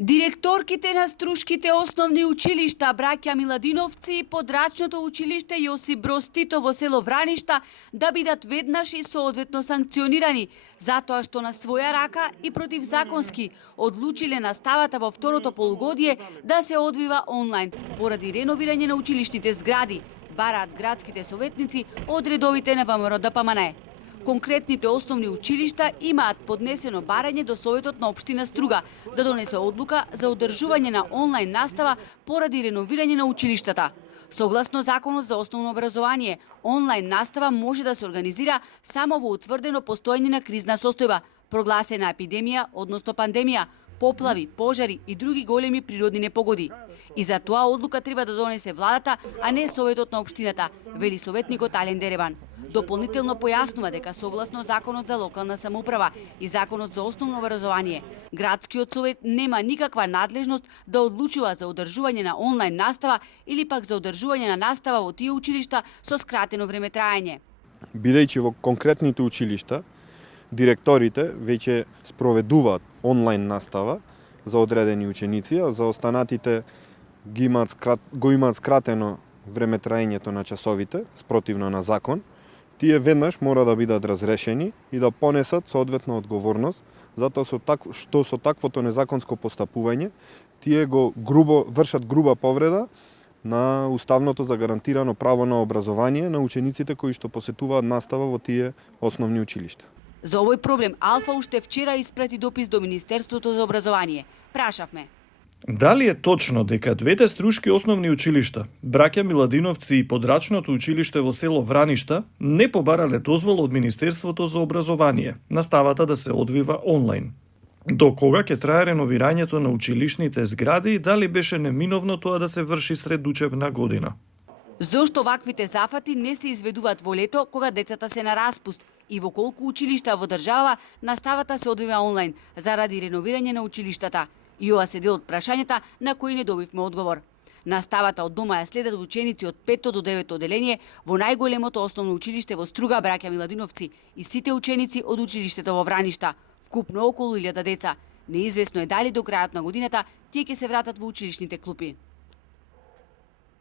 Директорките на Струшките основни училишта браќа Миладиновци и подрачното училиште Јосип Броз Тито во село Враништа да бидат веднаш и соодветно санкционирани, затоа што на своја рака и противзаконски одлучиле наставата во второто полугодие да се одвива онлайн поради реновирање на училишните згради, бараат градските советници од редовите на ВМРО ДПМНЕ. Конкретните основни училишта имаат поднесено барање до Советот на општина Струга да донесе одлука за одржување на онлайн настава поради реновирање на училиштата. Согласно Законот за основно образование, онлайн настава може да се организира само во утврдено постоење на кризна состојба, прогласена епидемија, односно пандемија, поплави, пожари и други големи природни непогоди. И за тоа одлука треба да донесе владата, а не Советот на општината, вели советникот Ален Деребан. Дополнително појаснува дека согласно Законот за локална самоуправа и Законот за основно образование, градскиот совет нема никаква надлежност да одлучува за одржување на онлайн настава или пак за одржување на настава во тие училишта со скратено време траење. Бидејќи во конкретните училишта директорите веќе спроведуваат онлайн настава за одредени ученици, а за останатите го имаат скратено време траењето на часовите, спротивно на закон, тие веднаш мора да бидат разрешени и да понесат соодветна одговорност, затоа што со таквото незаконско постапување тие вршат груба повреда на уставното загарантирано право на образование на учениците кои што посетуваат настава во тие основни училишта. За овој проблем Алфа уште вчера испрати допис до Министерството за образование. Прашавме: дали е точно дека двете струшки основни училишта, браќа Миладиновци и подрачното училиште во село Враништа, не побарале дозвола од Министерството за образование наставата да се одвива онлайн? До кога ќе трае реновирањето на училишните згради и дали беше неминовно тоа да се врши сред учебна година? Зошто ваквите зафати не се изведуваат во лето кога децата се на распуст и во колку училишта во држава наставата се одвива онлайн заради реновирање на училиштата? И ова се дел од прашањата на кои не добивме одговор. Наставата од дома ја следат ученици од 5 до 9 оделение во најголемото основно училиште во Струга браќа Миладиновци и сите ученици од училиштето во Враништа, вкупно околу 1000 деца. Неизвестно е дали до крајот на годината тие ќе се вратат во училишните клупи.